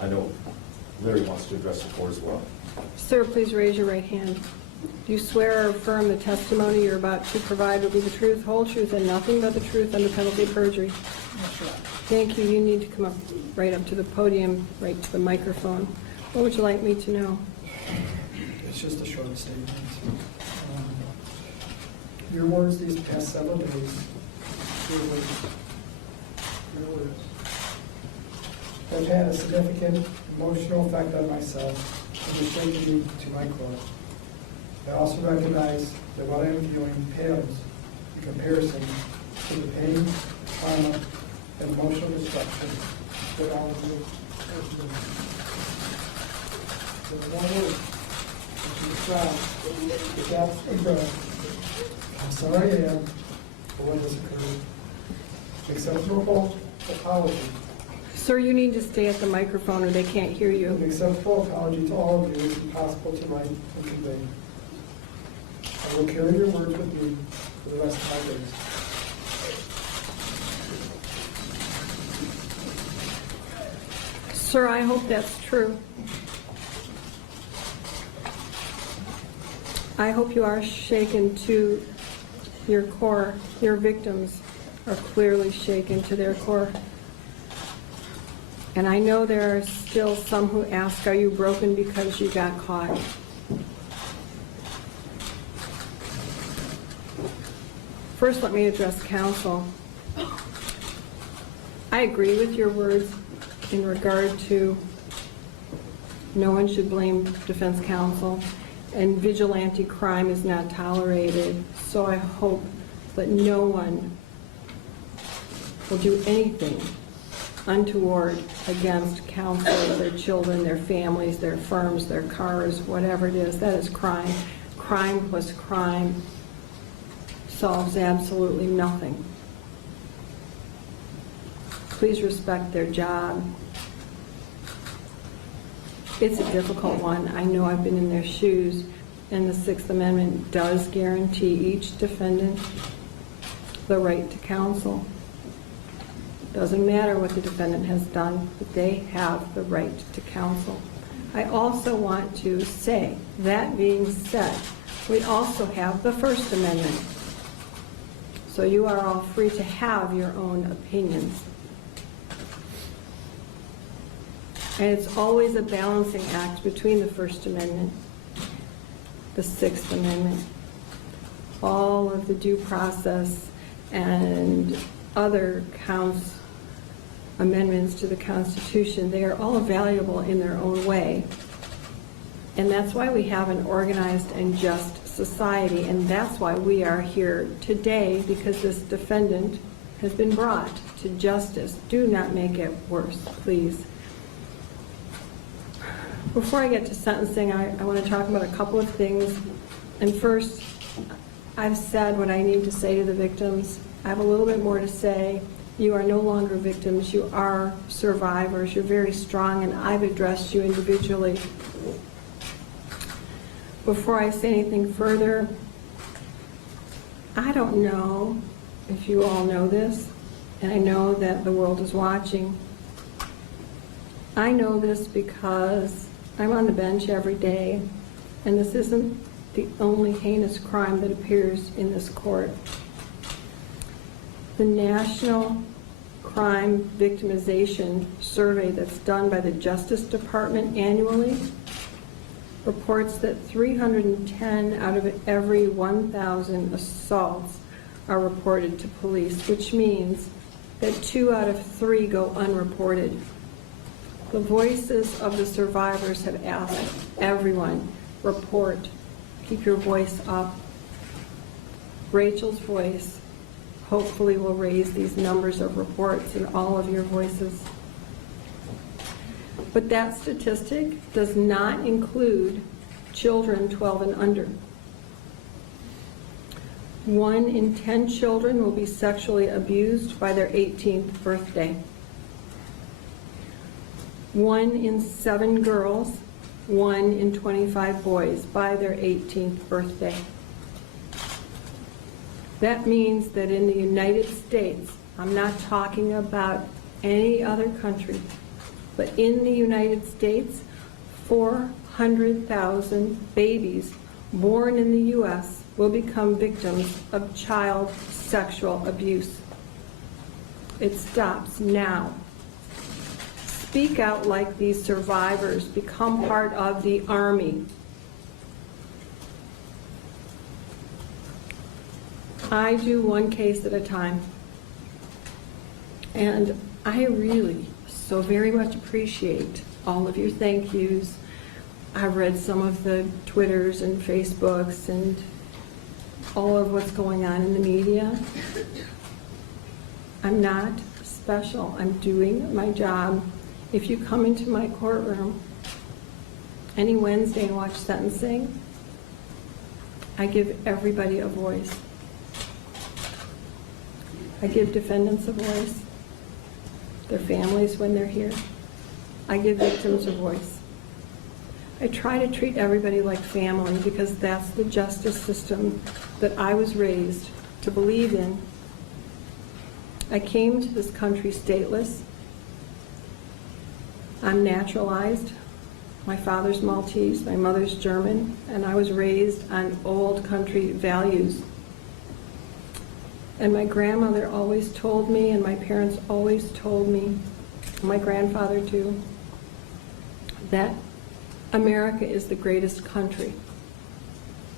I know Larry wants to address the court as well. Sir, please raise your right hand. Do you swear or affirm the testimony you're about to provide will be the truth, whole truth, and nothing but the truth under penalty of perjury? Thank you. You need to come up right up to the podium, right to the microphone. What would you like me to know? It's just a short statement. Your words these past several days, your words, have had a significant emotional effect on myself and has shaken me to my core. I also recognize that what I am feeling pales in comparison to the pain, trauma, and emotional destruction that all of you have been. So in one word, to describe the depth of breath, how sorry I am for what has occurred. Acceptable apology. Sir, you need to stay at the microphone or they can't hear An you. acceptable apology to all of you is impossible to write and convey. I will carry your words with me for the rest of my days. Sir, I hope that's true. I hope you are shaken to your core. Your victims are clearly shaken to their core. And I know there are still some who ask, are you broken because you got caught? First, let me address counsel. I agree with your words in regard to no one should blame defense counsel, and vigilante crime is not tolerated. So I hope that no one will do anything untoward against counsel, their children, their families, their firms, their cars, whatever it is. That is crime. Crime plus crime solves absolutely nothing. Please respect their job. It's a difficult one. I know I've been in their shoes, and the Sixth Amendment does guarantee each defendant the right to counsel. Doesn't matter what the defendant has done, but they have the right to counsel. I also want to say, that being said, we also have the First Amendment. So you are all free to have your own opinions. And it's always a balancing act between the First Amendment, the Sixth Amendment, all of the due process and other amendments to the Constitution. They are all valuable in their own way. And that's why we have an organized and just society, and that's why we are here today, because this defendant has been brought to justice. Do not make it worse, please. Before I get to sentencing, I want to talk about a couple of things. And first, I've said what I need to say to the victims. I have a little bit more to say. You are no longer victims. You are survivors. You're very strong, and I've addressed you individually. Before I say anything further, I don't know if you all know this, and I know that the world is watching. I know this because I'm on the bench every day, and this isn't the only heinous crime that appears in this court. The National Crime Victimization Survey that's done by the Justice Department annually reports that 310 out of every 1,000 assaults are reported to police, which means that 2 out of 3 go unreported. The voices of the survivors have asked everyone, report, keep your voice up. Rachel's voice hopefully will raise these numbers of reports in all of your voices. But that statistic does not include children 12 and under. 1 in 10 children will be sexually abused by their 18th birthday. 1 in 7 girls, 1 in 25 boys by their 18th birthday. That means that in the United States, I'm not talking about any other country, but But in the United States, 400,000 babies born in the U.S. will become victims of child sexual abuse. It stops now. Speak out like these survivors. Become part of the army. I do one case at a time. And I really so very much appreciate all of your thank yous. I've read some of the Twitters and Facebooks and all of what's going on in the media. I'm not special. I'm doing my job. If you come into my courtroom any Wednesday and watch sentencing, I give everybody a voice. I give defendants a voice, their families when they're here. I give victims a voice. I try to treat everybody like family because that's the justice system that I was raised to believe in. I came to this country stateless. I'm naturalized. My father's Maltese, my mother's German, and I was raised on old country values. And my grandmother always told me, and my parents always told me, my grandfather too, that America is the greatest country.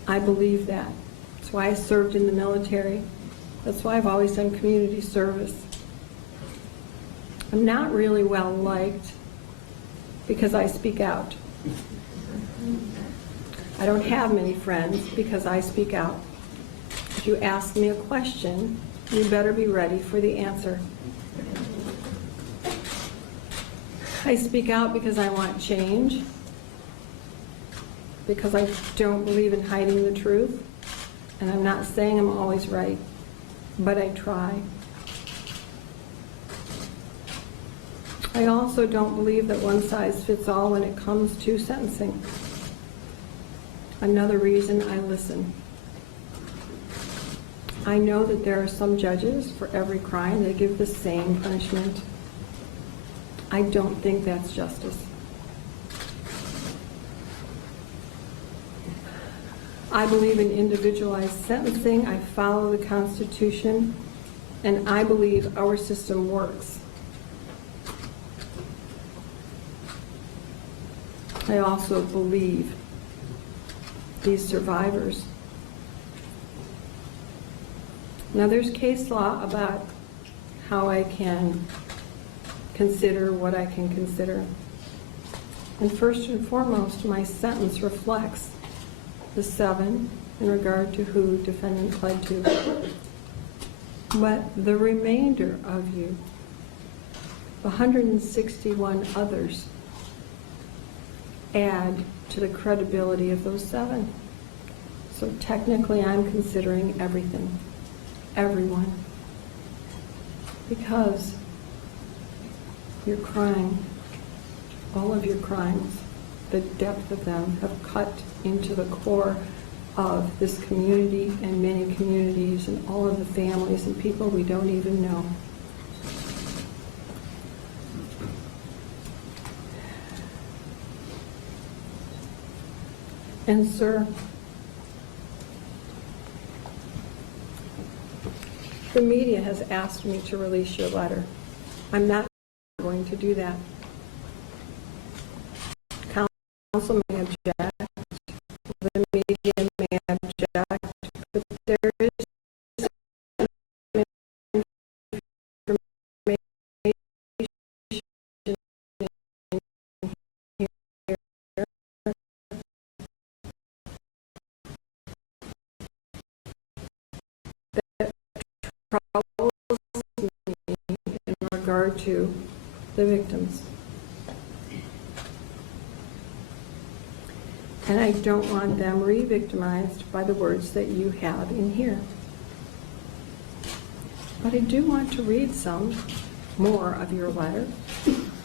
I believe that. That's why I served in the military. That's why I've always done community service. I'm not really well liked because I speak out. I don't have many friends because I speak out. If you ask me a question, you better be ready for the answer. I speak out because I want change, because I don't believe in hiding the truth, and I'm not saying I'm always right, but I try. I also don't believe that one size fits all when it comes to sentencing. Another reason I listen. I know that there are some judges for every crime that give the same punishment. I don't think that's justice. I believe in individualized sentencing. I follow the Constitution, and I believe our system works. I also believe these survivors. Now, there's case law about how I can consider what I can consider. And first and foremost, my sentence reflects the 7 in regard to who defendant pled to. But the remainder of you, the 161 others, add to the credibility of those 7. So technically, I'm considering everything. Everyone, because your crime, all of your crimes, the depth of them have cut into the core of this community and many communities and all of the families and people we don't even know. And sir, the media has asked me to release your letter. I'm not going to do that. Counsel may object, the media may object, but there is in regard to the victims. And I don't want them re-victimized by the words that you have in here. But I do want to read some more of your letter.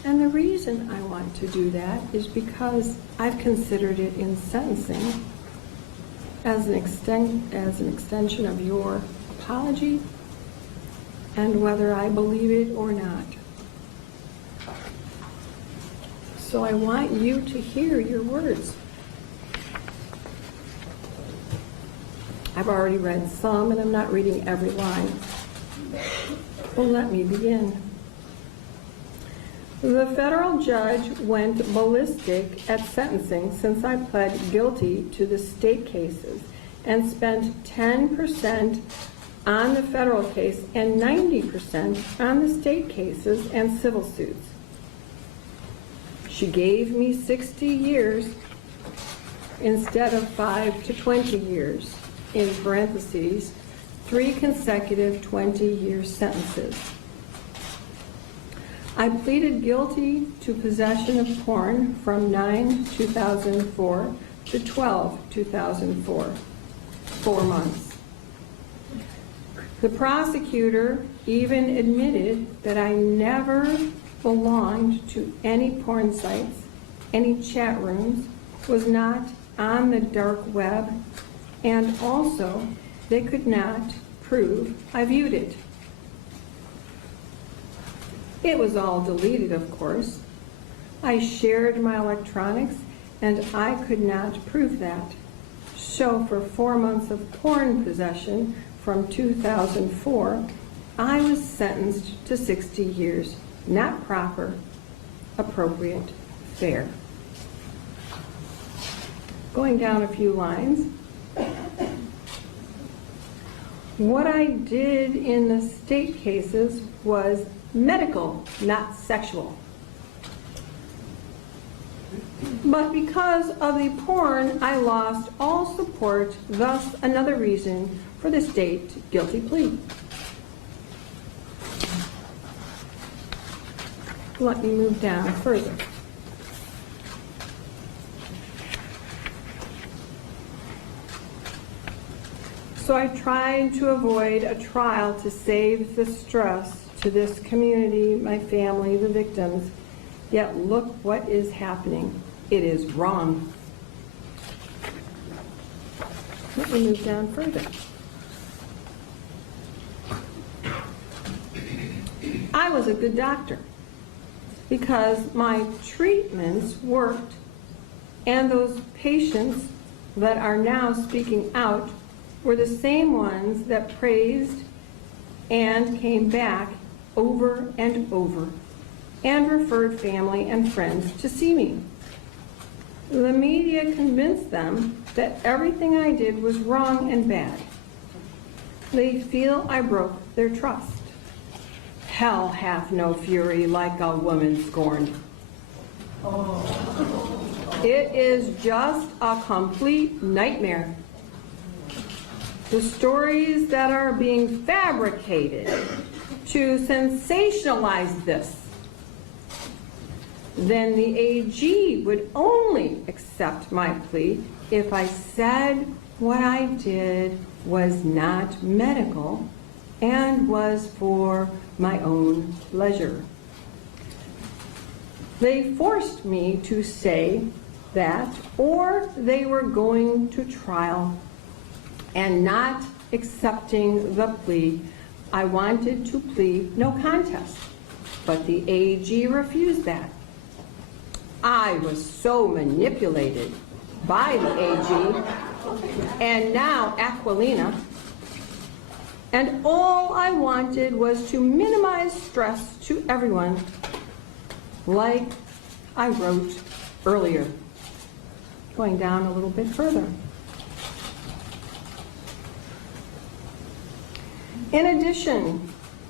And the reason I want to do that is because I've considered it in sentencing as an extension of your apology and whether I believe it or not. So I want you to hear your words. I've already read some, and I'm not reading every line. Well, let me begin. The federal judge went ballistic at sentencing since I pled guilty to the state cases and spent 10% on the federal case and 90% on the state cases and civil suits. She gave me 60 years instead of 5 to 20 years, in parentheses, 3 consecutive 20-year sentences. I pleaded guilty to possession of porn from 9/2004 to 12/2004, 4 months. The prosecutor even admitted that I never belonged to any porn sites, any chat rooms, was not on the dark web, and also they could not prove I viewed it. It was all deleted, of course. I shared my electronics, and I could not prove that. So for 4 months of porn possession from 2004, I was sentenced to 60 years. Not proper, appropriate, fair. Going down a few lines. What I did in the state cases was medical, not sexual. But because of the porn, I lost all support, thus another reason for the state guilty plea. Let me move down further. So I tried to avoid a trial to save the stress to this community, my family, the victims. Yet look what is happening. It is wrong. Let me move down further. I was a good doctor because my treatments worked, and those patients that are now speaking out were the same ones that praised and came back over and over and referred family and friends to see me. The media convinced them that everything I did was wrong and bad. They feel I broke their trust. Hell hath no fury like a woman scorned. It is just a complete nightmare. The stories that are being fabricated to sensationalize this, then the AG would only accept my plea if I said what I did was not medical and was for my own pleasure. They forced me to say that, or they were going to trial and not accepting the plea. I wanted to plead no contest, but the AG refused that. I was so manipulated by the AG and now Aquilina, and all I wanted was to minimize stress to everyone, like I wrote earlier. Going down a little bit further. In addition,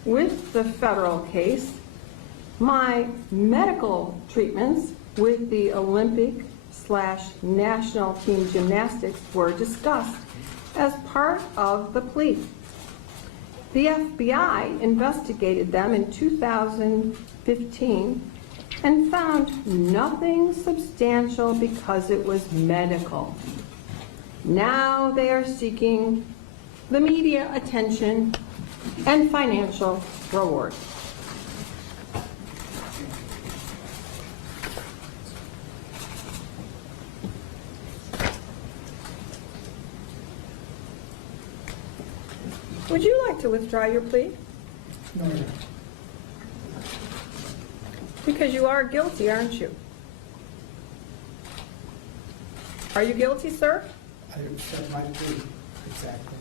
with the federal case, my medical treatments with the Olympic/national team gymnastics were discussed as part of the plea. The FBI investigated them in 2015 and found nothing substantial because it was medical. Now they are seeking the media attention and financial reward. Would you like to withdraw your plea? No, Because you are guilty, aren't you? Are you guilty, sir? I accept my plea, exactly.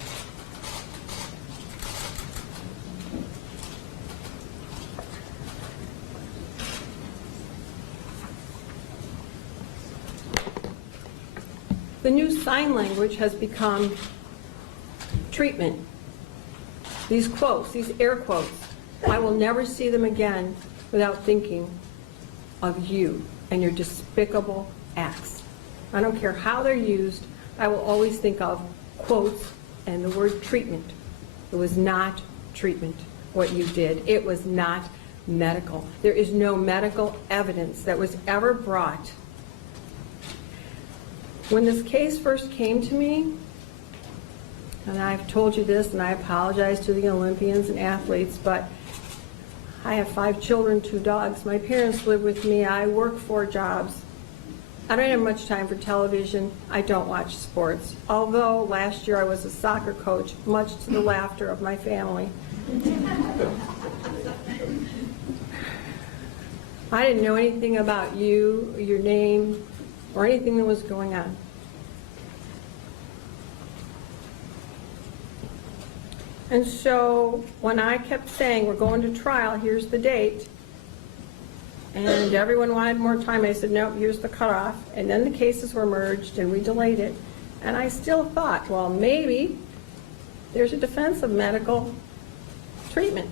The new sign language has become treatment. These quotes, these air quotes, I will never see them again without thinking of you and your despicable acts. I don't care how they're used, I will always think of quotes and the word treatment. It was not treatment, what you did. It was not medical. There is no medical evidence that was ever brought. When this case first came to me, and I've told you this, and I apologize to the Olympians and athletes, but I have 5 children, 2 dogs. My parents live with me. I work 4 jobs. I don't have much time for television. I don't watch sports. Although last year I was a soccer coach, much to the laughter of my family. I didn't know anything about you, your name, or anything that was going on. And so when I kept saying, we're going to trial, here's the date, and everyone wanted more time, I said, no, here's the cutoff. And then the cases were merged and we delayed it. And I still thought, well, maybe there's a defense of medical treatment.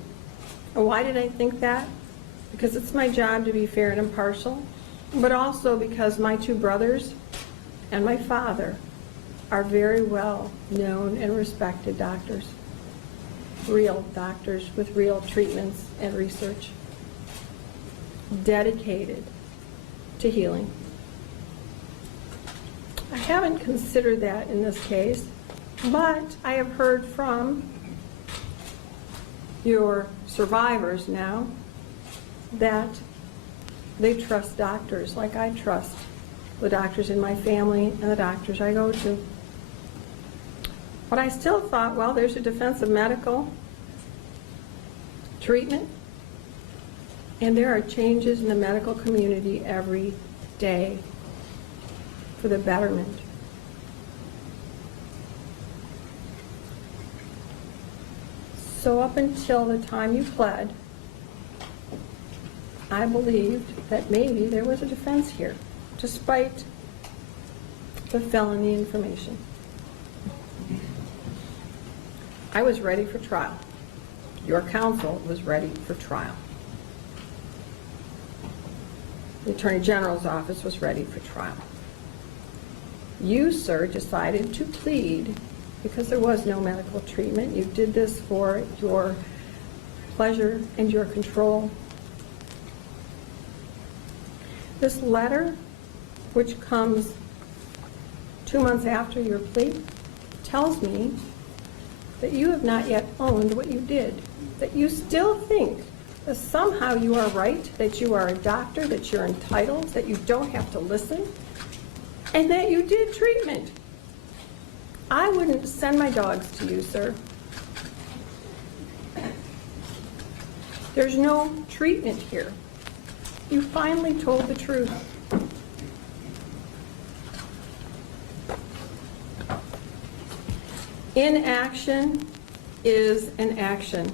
And why did I think that? Because it's my job to be fair and impartial, but also because my 2 brothers and my father are very well known and respected doctors. Real doctors with real treatments and research, dedicated to healing. I haven't considered that in this case, but I have heard from your survivors now that they trust doctors like I trust the doctors in my family and the doctors I go to. But I still thought, well, there's a defense of medical treatment, and there are changes in the medical community every day for the betterment. So up until the time you pled, I believed that maybe there was a defense here, despite the felony information. I was ready for trial. Your counsel was ready for trial. The Attorney General's office was ready for trial. You, sir, decided to plead because there was no medical treatment. You did this for your pleasure and your control. This letter, which comes 2 months after your plea, tells me that you have not yet owned what you did, that you still think that somehow you are right, that you are a doctor, that you're entitled, that you don't have to listen, and that you did treatment. I wouldn't send my dogs to you, sir. There's no treatment here. You finally told the truth. Inaction is an action.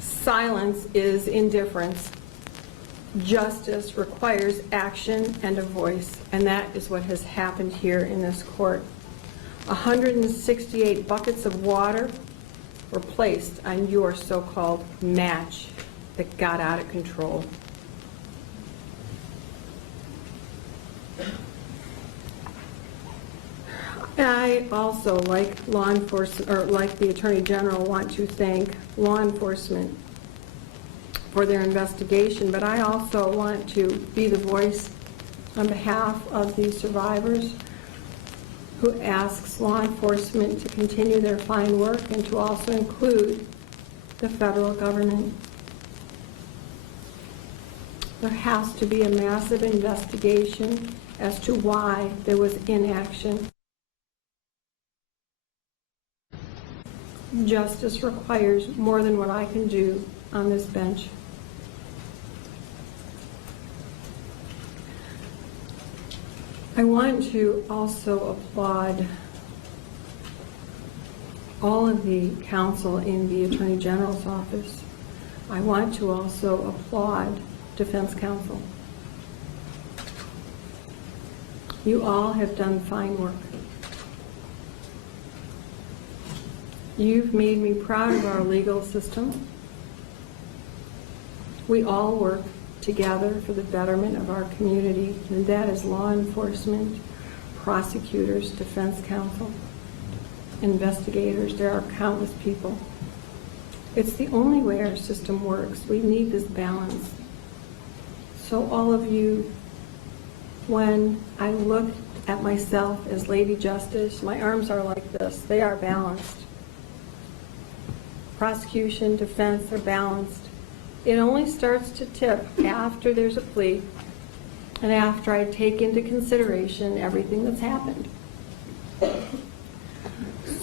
Silence is indifference. Justice requires action and a voice, and that is what has happened here in this court. 168 buckets of water were placed on your so-called match that got out of control. I also, like law enforcement, or like the Attorney General, want to thank law enforcement for their investigation, but I also want to be the voice on behalf of the survivors who asks law enforcement to continue their fine work and to also include the federal government. There has to be a massive investigation as to why there was inaction. Justice requires more than what I can do on this bench. I want to also applaud all of the counsel in the Attorney General's office. I want to also applaud defense counsel. You all have done fine work. You've made me proud of our legal system. We all work together for the betterment of our community, and that is law enforcement, prosecutors, defense counsel, investigators. There are countless people. It's the only way our system works. We need this balance. So all of you, when I look at myself as Lady Justice, my arms are like this. They are balanced. Prosecution, defense are balanced. It only starts to tip after there's a plea and after I take into consideration everything that's happened.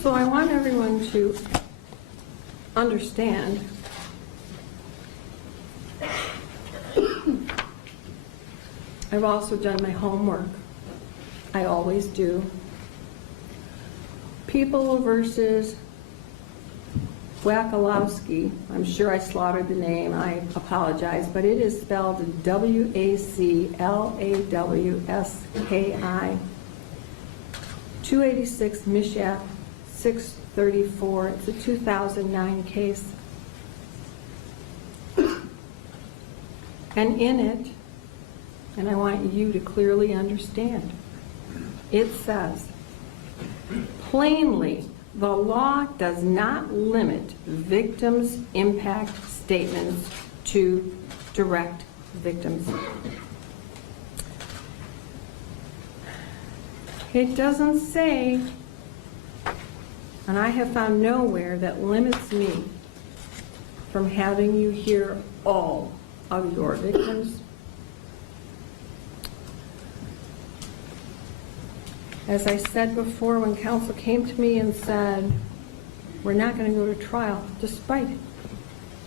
So I want everyone to understand I've also done my homework. I always do. People versus Wacholowski. I'm sure I slaughtered the name. I apologize, but it is spelled W-A-C-L-A-W-S-K-I. 286 Mishap 634. It's a 2009 case. And in it, and I want you to clearly understand, it says, plainly, the law does not limit victims' impact statements to direct victims. It doesn't say, and I have found nowhere that limits me from having you hear all of your victims. As I said before, when counsel came to me and said, we're not going to go to trial, despite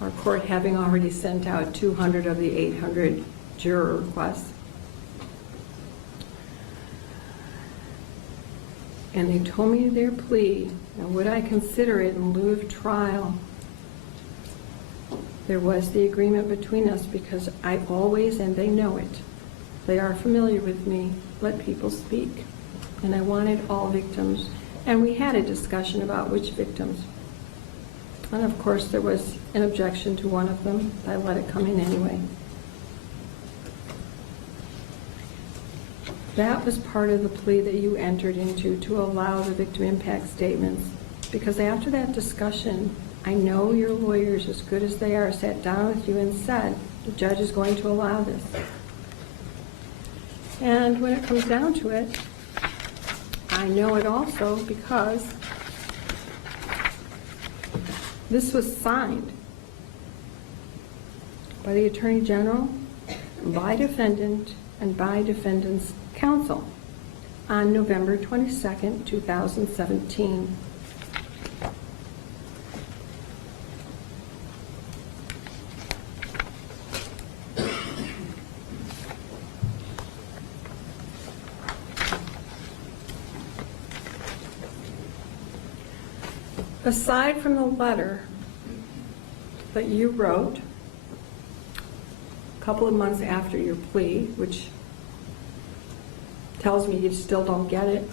our court having already sent out 200 of the 800 juror requests. And they told me their plea, and would I consider it in lieu of trial? There was the agreement between us because I always, and they know it, they are familiar with me, let people speak. And I wanted all victims. And we had a discussion about which victims. And of course, there was an objection to one of them. I let it come in anyway. That was part of the plea that you entered into, to allow the victim impact statements. Because after that discussion, I know your lawyers, as good as they are, sat down with you and said, the judge is going to allow this. And when it comes down to it, I know it also because this was signed by the Attorney General, by defendant, and by defendant's counsel on November 22nd, 2017. Aside from the letter that you wrote a couple of months after your plea, which tells me you still don't get it,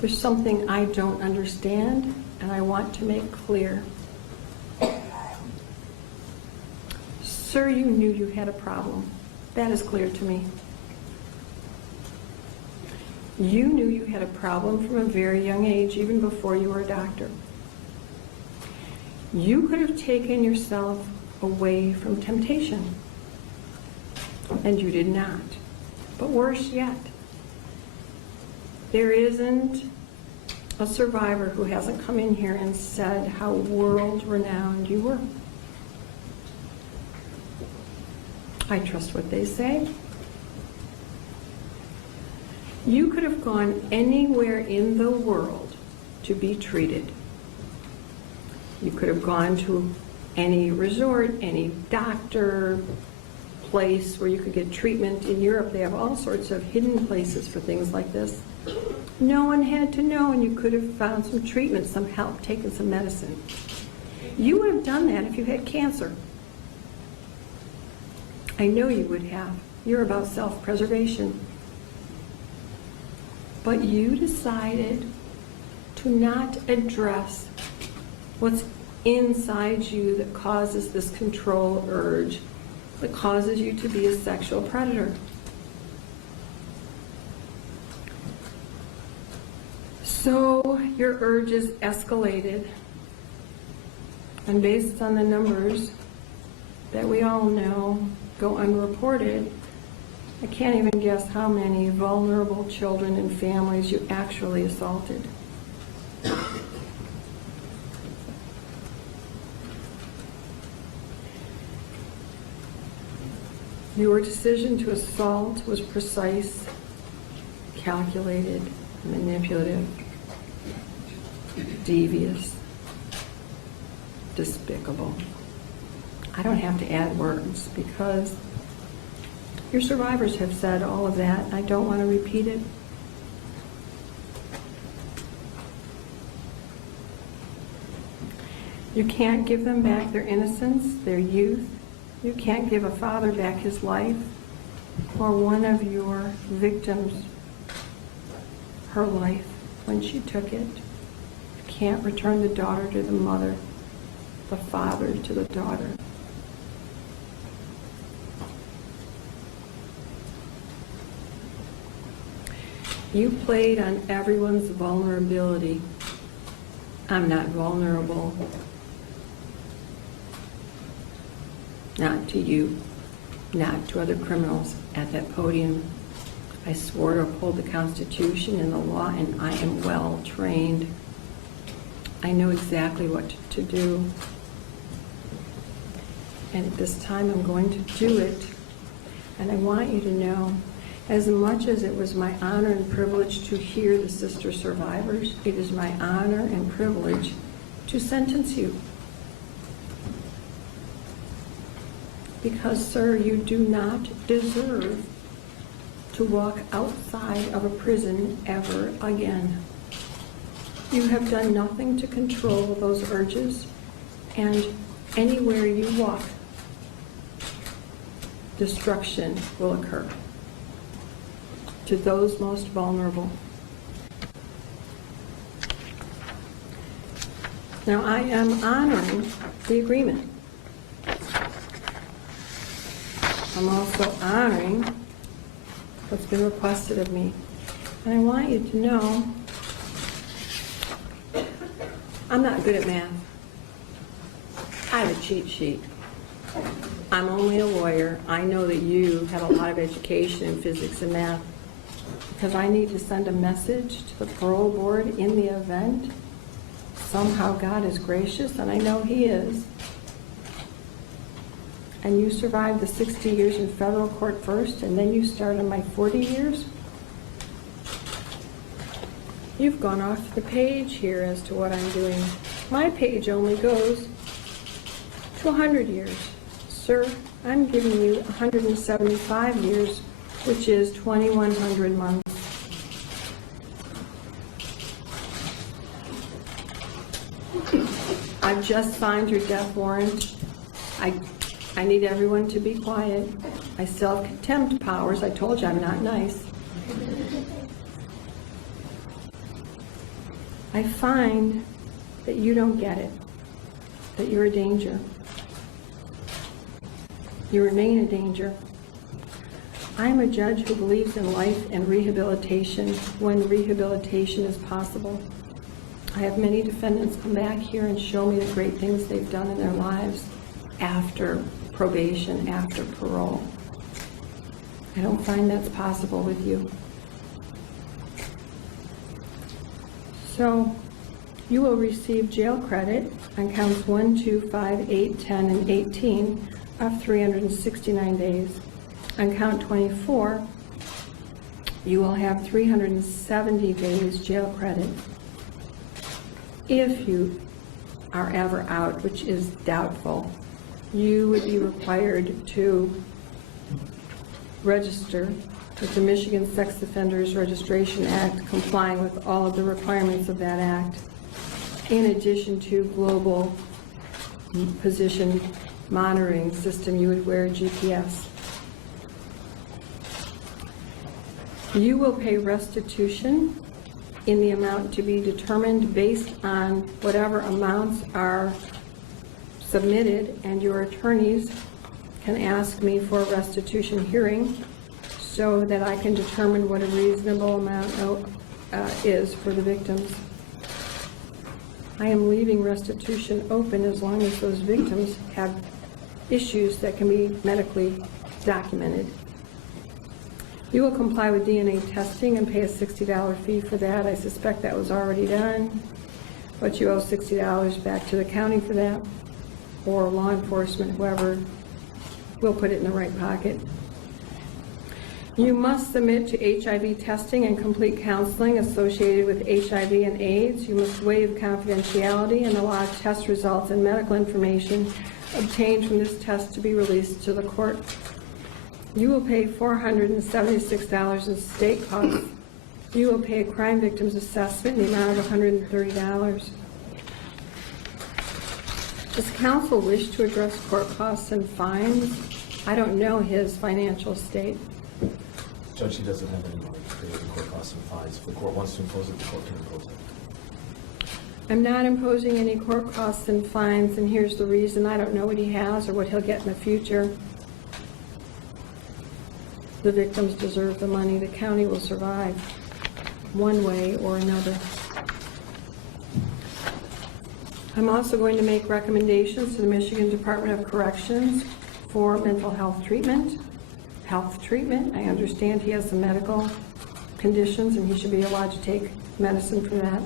there's something I don't understand and I want to make clear. Sir, you knew you had a problem. That is clear to me. You knew you had a problem from a very young age, even before you were a doctor. You could have taken yourself away from temptation, and you did not. But worse yet, there isn't a survivor who hasn't come in here and said how world-renowned you were. I trust what they say. You could have gone anywhere in the world to be treated. You could have gone to any resort, any doctor, place where you could get treatment. In Europe, they have all sorts of hidden places for things like this. No one had to know, and you could have found some treatment, some help, taken some medicine. You would have done that if you had cancer. I know you would have. You're about self-preservation. But you decided to not address what's inside you that causes this control urge, that causes you to be a sexual predator. So your urges escalated, and based on the numbers that we all know go unreported, I can't even guess how many vulnerable children and families you actually assaulted. Your decision to assault was precise, calculated, manipulative, devious, despicable. I don't have to add words because your survivors have said all of that. I don't want to repeat it. You can't give them back their innocence, their youth. You can't give a father back his life, or one of your victims her life when she took it. You can't return the daughter to the mother, the father to the daughter. You played on everyone's vulnerability. I'm not vulnerable. Not to you, not to other criminals at that podium. I swore to uphold the Constitution and the law, and I am well trained. I know exactly what to do. And at this time, I'm going to do it. And I want you to know, as much as it was my honor and privilege to hear the sister survivors, it is my honor and privilege to sentence you. Because, sir, you do not deserve to walk outside of a prison ever again. You have done nothing to control those urges, and anywhere you walk, destruction will occur to those most vulnerable. Now, I am honoring the agreement. I'm also honoring what's been requested of me. And I want you to know, I'm not good at math. I have a cheat sheet. I'm only a lawyer. I know that you have a lot of education in physics and math, because I need to send a message to the parole board in the event somehow God is gracious, and I know He is, and you survived the 60 years in federal court first, and then you start on my 40 years. You've gone off the page here as to what I'm doing. My page only goes to 100 years. Sir, I'm giving you 175 years, which is 2,100 months. I've just signed your death warrant. I need everyone to be quiet. I still have contempt powers. I told you I'm not nice. I find that you don't get it, that you're a danger. You remain a danger. I'm a judge who believes in life and rehabilitation when rehabilitation is possible. I have many defendants come back here and show me the great things they've done in their lives after probation, after parole. I don't find that's possible with you. So you will receive jail credit on counts 1, 2, 5, 8, 10, and 18 of 369 days. On count 24, you will have 370 days jail credit. If you are ever out, which is doubtful, you would be required to register with the Michigan Sex Offenders Registration Act, complying with all of the requirements of that act, in addition to global position monitoring system. You would wear GPS. You will pay restitution in the amount to be determined based on whatever amounts are submitted, and your attorneys can ask me for a restitution hearing so that I can determine what a reasonable amount is for the victims. I am leaving restitution open as long as those victims have issues that can be medically documented. You will comply with DNA testing and pay a $60 fee for that. I suspect that was already done, but you owe $60 back to the county for that, or law enforcement, whoever will put it in the right pocket. You must submit to HIV testing and complete counseling associated with HIV and AIDS. You must waive confidentiality and allow test results and medical information obtained from this test to be released to the court. You will pay $476 in state costs. You will pay a crime victims assessment in the amount of $130. Does counsel wish to address court costs and fines? I don't know his financial state. Judge, he doesn't have any money to pay the court costs and fines. If the court wants to impose it, the court can impose it. I'm not imposing any court costs and fines, and here's the reason. I don't know what he has or what he'll get in the future. The victims deserve the money. The county will survive one way or another. I'm also going to make recommendations to the Michigan Department of Corrections for mental health treatment. I understand he has some medical conditions and he should be allowed to take medicine for that.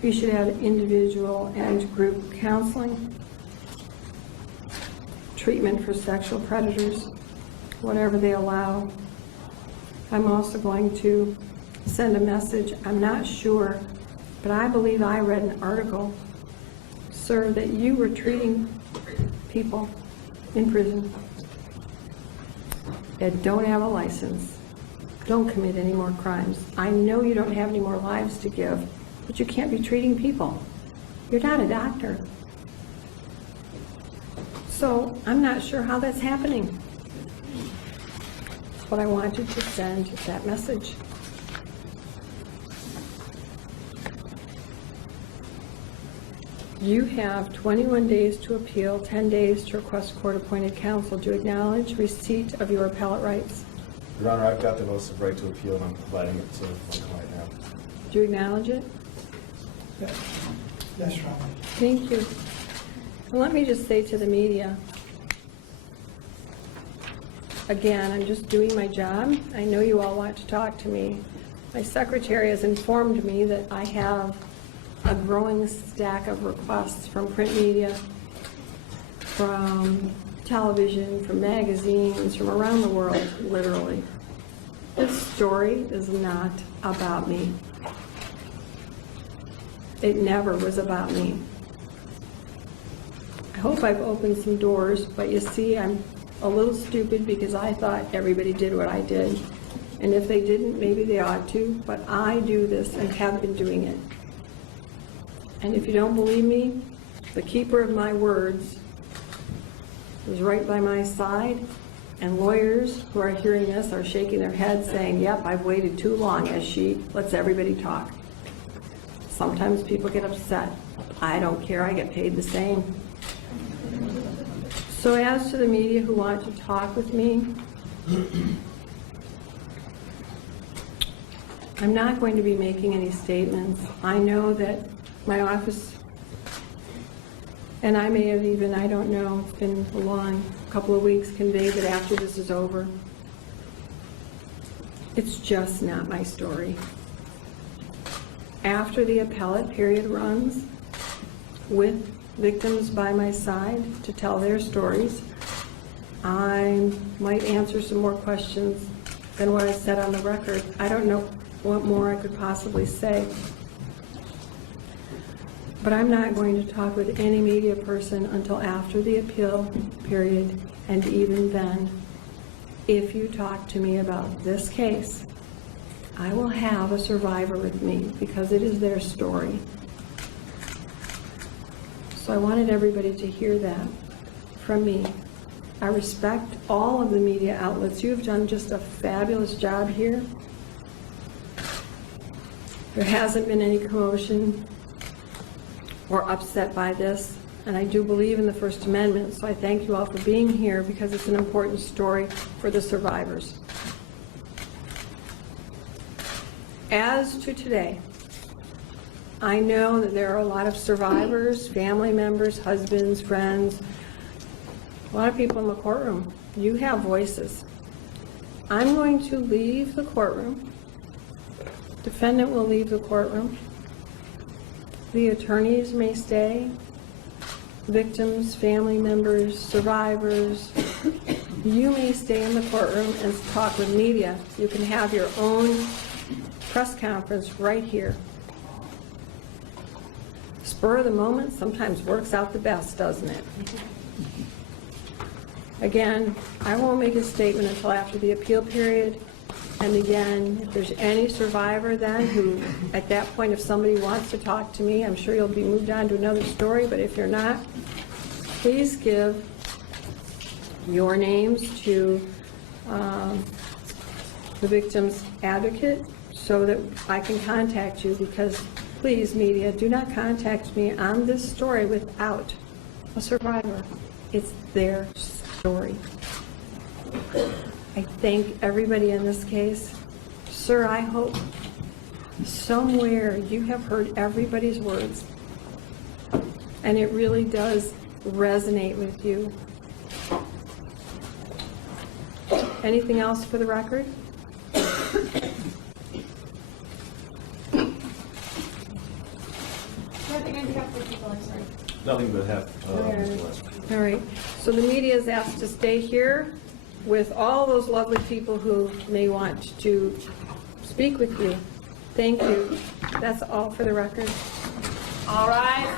He should have individual and group counseling, treatment for sexual predators, whatever they allow. I'm also going to send a message. I'm not sure, but I believe I read an article, sir, that you were treating people in prison that don't have a license, don't commit any more crimes. I know you don't have any more lives to give, but you can't be treating people. You're not a doctor. So I'm not sure how that's happening. But I wanted to send that message. You have 21 days to appeal, 10 days to request court-appointed counsel. Do you acknowledge receipt of your appellate rights? Your Honor, I've got the notice of right to appeal, and I'm providing it to my client now. Do you acknowledge it? Yes, Your Honor. Thank you. And let me just say to the media, again, I'm just doing my job. I know you all want to talk to me. My secretary has informed me that I have a growing stack of requests from print media, from television, from magazines, from around the world, literally. This story is not about me. It never was about me. I hope I've opened some doors, but you see, I'm a little stupid because I thought everybody did what I did. And if they didn't, maybe they ought to, but I do this and have been doing it. And if you don't believe me, the keeper of my words is right by my side, and lawyers who are hearing this are shaking their heads saying, yep, I've waited too long as she lets everybody talk. Sometimes people get upset. I don't care, I get paid the same. So as to the media who want to talk with me, I'm not going to be making any statements. I know that my office, and I may have even, I don't know, it's been a long couple of weeks, conveyed that after this is over, it's just not my story. After the appellate period runs, with victims by my side to tell their stories, I might answer some more questions than what I said on the record. I don't know what more I could possibly say. But I'm not going to talk with any media person until after the appeal period, and even then, if you talk to me about this case, I will have a survivor with me because it is their story. So I wanted everybody to hear that from me. I respect all of the media outlets. You've done just a fabulous job here. There hasn't been any commotion or upset by this, and I do believe in the First Amendment, so I thank you all for being here because it's an important story for the survivors. As to today, I know that there are a lot of survivors, family members, husbands, friends, a lot of people in the courtroom. You have voices. I'm going to leave the courtroom. Defendant will leave the courtroom. The attorneys may stay. Victims, family members, survivors, you may stay in the courtroom and talk with media. You can have your own press conference right here. Spur of the moment sometimes works out the best, doesn't it? Again, I won't make a statement until after the appeal period. And again, if there's any survivor then who, at that point, if somebody wants to talk to me, I'm sure you'll be moved on to another story, but if you're not, please give your names to the victim's advocate so that I can contact you, because please, media, do not contact me on this story without a survivor. It's their story. I thank everybody in this case. Sir, I hope somewhere you have heard everybody's words, and it really does resonate with you. Anything else for the record? Nothing but half, Mr. Lester. All right, so the media is asked to stay here with all those lovely people who may want to speak with you. Thank you. That's all for the record. All right.